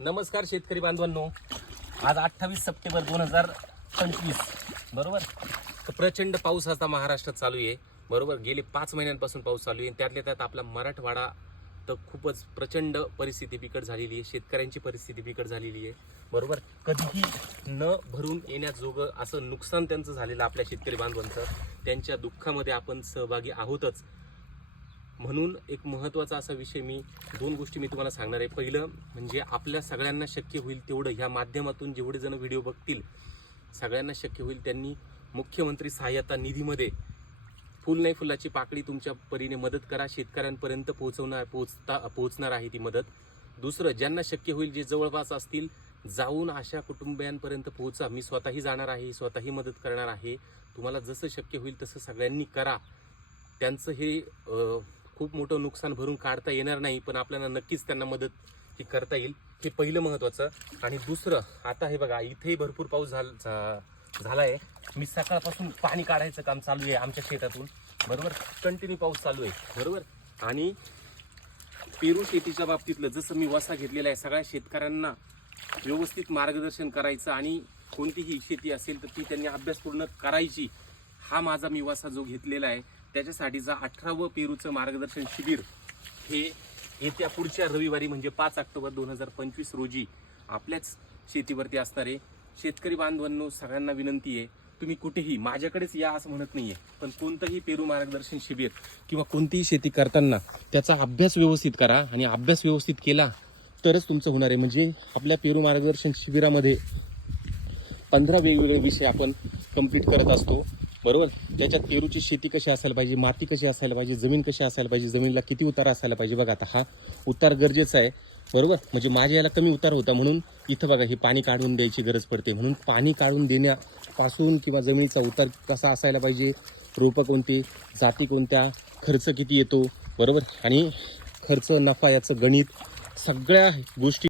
नमस्कार शेतकरी बांधवांनो. आज अठ्ठावीस सप्टेंबर दोन हजार पंचवीस. बरोबर? तर प्रचंड पाऊस आता महाराष्ट्रात चालू आहे. बरोबर? गेले पाच महिन्यांपासून पाऊस चालू आहे. त्यातल्या त्यात आपला मराठवाडा तर खूपच प्रचंड परिस्थिती बिकट झालेली आहे. शेतकऱ्यांची परिस्थिती बिकट झालेली आहे. बरोबर? कधीही न भरून येण्याजोगं असं नुकसान त्यांचं झालेलं आपल्या शेतकरी बांधवांचं. त्यांच्या दुःखामध्ये आपण सहभागी आहोतच. म्हणून एक महत्त्वाचा असा विषय मी दोन गोष्टी मी तुम्हाला सांगणार आहे. पहिलं म्हणजे आपल्या सगळ्यांना शक्य होईल तेवढं ह्या माध्यमातून जेवढे जण व्हिडिओ बघतील सगळ्यांना शक्य होईल त्यांनी मुख्यमंत्री सहाय्यता निधीमध्ये फुल नाही फुलाची पाकळी तुमच्या परीने मदत करा शेतकऱ्यांपर्यंत पोहोचवणार पोहोचता पोहोचणार आहे ती मदत. दुसरं ज्यांना शक्य होईल जे जवळपास असतील जाऊन अशा कुटुंबियांपर्यंत पोहोचा. मी स्वतःही जाणार आहे स्वतःही मदत करणार आहे. तुम्हाला जसं शक्य होईल तसं सगळ्यांनी करा. त्यांचं हे खूप मोठं नुकसान भरून काढता येणार नाही पण आपल्याला नक्कीच त्यांना मदत ही करता येईल. हे पहिलं महत्त्वाचं आणि दुसरं आता हे बघा इथेही भरपूर पाऊस झाला झाला झालाय. मी सकाळपासून पाणी काढायचं काम चालू आहे आमच्या शेतातून. बरोबर? कंटिन्यू पाऊस चालू आहे. बरोबर? आणि पेरू शेतीच्या बाबतीतलं जसं मी वसा घेतलेला आहे सगळ्या शेतकऱ्यांना व्यवस्थित मार्गदर्शन करायचं आणि कोणतीही शेती असेल तर ती त्यांनी अभ्यासपूर्ण करायची हा माझा मी वसा जो घेतलेला आहे. त्याच्यासाठीचा अठरावं पेरूचं मार्गदर्शन शिबिर हे येत्या पुढच्या रविवारी म्हणजे पाच ऑक्टोबर दोन हजार पंचवीस रोजी आपल्याच शेतीवरती असणारे शेतकरी बांधवांनो सगळ्यांना विनंती आहे तुम्ही कुठेही माझ्याकडेच या असं म्हणत नाही आहे पण कोणतंही पेरू मार्गदर्शन शिबिर किंवा कोणतीही शेती करताना त्याचा अभ्यास व्यवस्थित करा आणि अभ्यास व्यवस्थित केला तरच तुमचं होणार आहे. म्हणजे आपल्या पेरू मार्गदर्शन शिबिरामध्ये पंधरा वेगवेगळे विषय आपण कंप्लीट करत असतो. बरोबर? त्याच्यात पेरूची शेती कशी असायला पाहिजे माती कशी असायला पाहिजे जमीन कशी असायला पाहिजे जमीनला किती उतार असायला पाहिजे बघा आता हा उतार गरजेचा आहे. बरोबर? म्हणजे माझ्या याला कमी उतार होता म्हणून इथं बघा हे पाणी काढून द्यायची गरज पडते म्हणून पाणी काढून देण्यापासून किंवा जमिनीचा उतार कसा असायला पाहिजे रोपं कोणती जाती कोणत्या खर्च किती येतो? बरोबर? आणि खर्च नफा याचं गणित सगळ्या गोष्टी